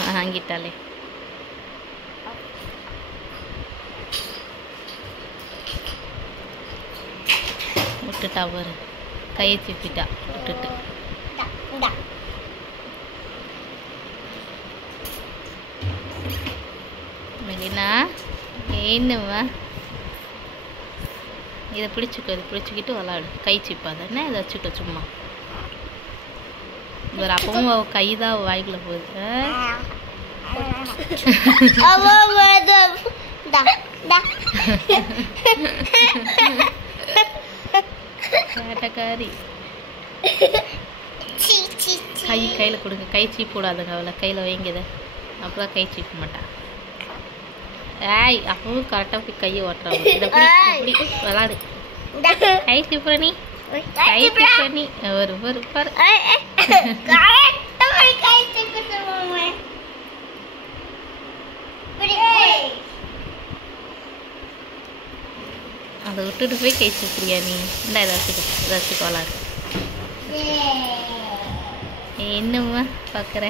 வாங்கிட்டாலே விட்டுட்டா பாரு, கையை சிப்பிட்டா விட்டுட்டு. மெலினா என்னவா, இதை பிடிச்சிக்கோ, இதை பிடிச்சிக்கிட்டு விளாடு. கை சிப்பாத என்ன, இதை வச்சுக்கோ சும்மா. ஒரு அப்பவும் கை தான் வாய்க்குள்ள போகுது. கேட்டக்காரி கை கையில் கொடுங்க. கை சீப்பு விடாதுங்க அவளை, கையில் வைங்கத, அப்போதான் கை சீப்ப மாட்டான். ஏய் அப்பவும் கரெக்டாக போய் கையை ஓட்டுறாங்க. இதை பிடி விளாடு. கை சீப்புற நீ, கை சீப்புற நீ. ஒரு ஒரு பாரு, அதை விட்டுட்டு போய் கை சீப்புறியா நீ? இந்த இதை வச்சுக்கோ, இதை வச்சுக்கோ விளாடு. என்னம்மா பார்க்குற,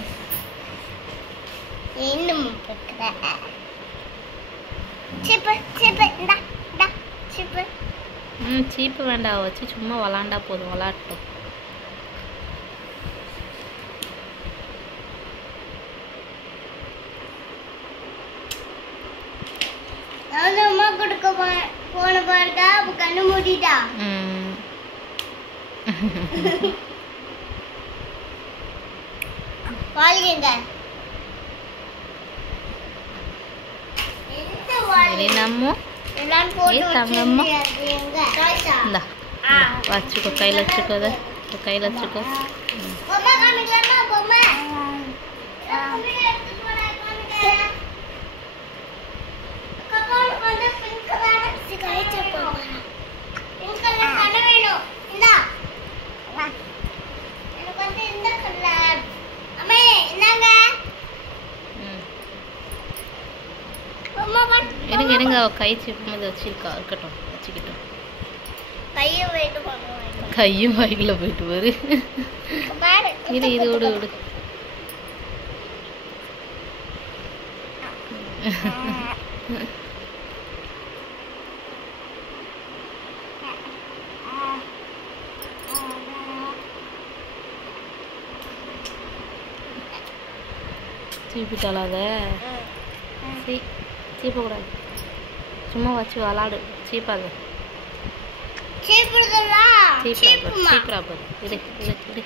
சீப்பு வேண்டாம், வச்சு சும்மா விளாண்டா போதும், விளாட்டும். போன பாருடா, கண்ணு மூடிட்டா. பாருங்க தங்கம்மா, இந்தா வச்சுக்கோ, கையில் வச்சுக்கோ, அதை கையில் வச்சுக்கோ. இருங்க இருங்க, கை சிப்பும்போது வச்சிருக்கா, இருக்கட்டும், வச்சுக்கிட்டோம். கையும் வாய்க்குள்ள போயிட்டு பாரு. இது இது விடு விடு. சீப்பிட்டாளா அதை? சீப்பக்கூடாது, சும்மா வச்சு விளாடு. சீப்பாது, சீப்பா சீப்பரா பாரு. இது இது இது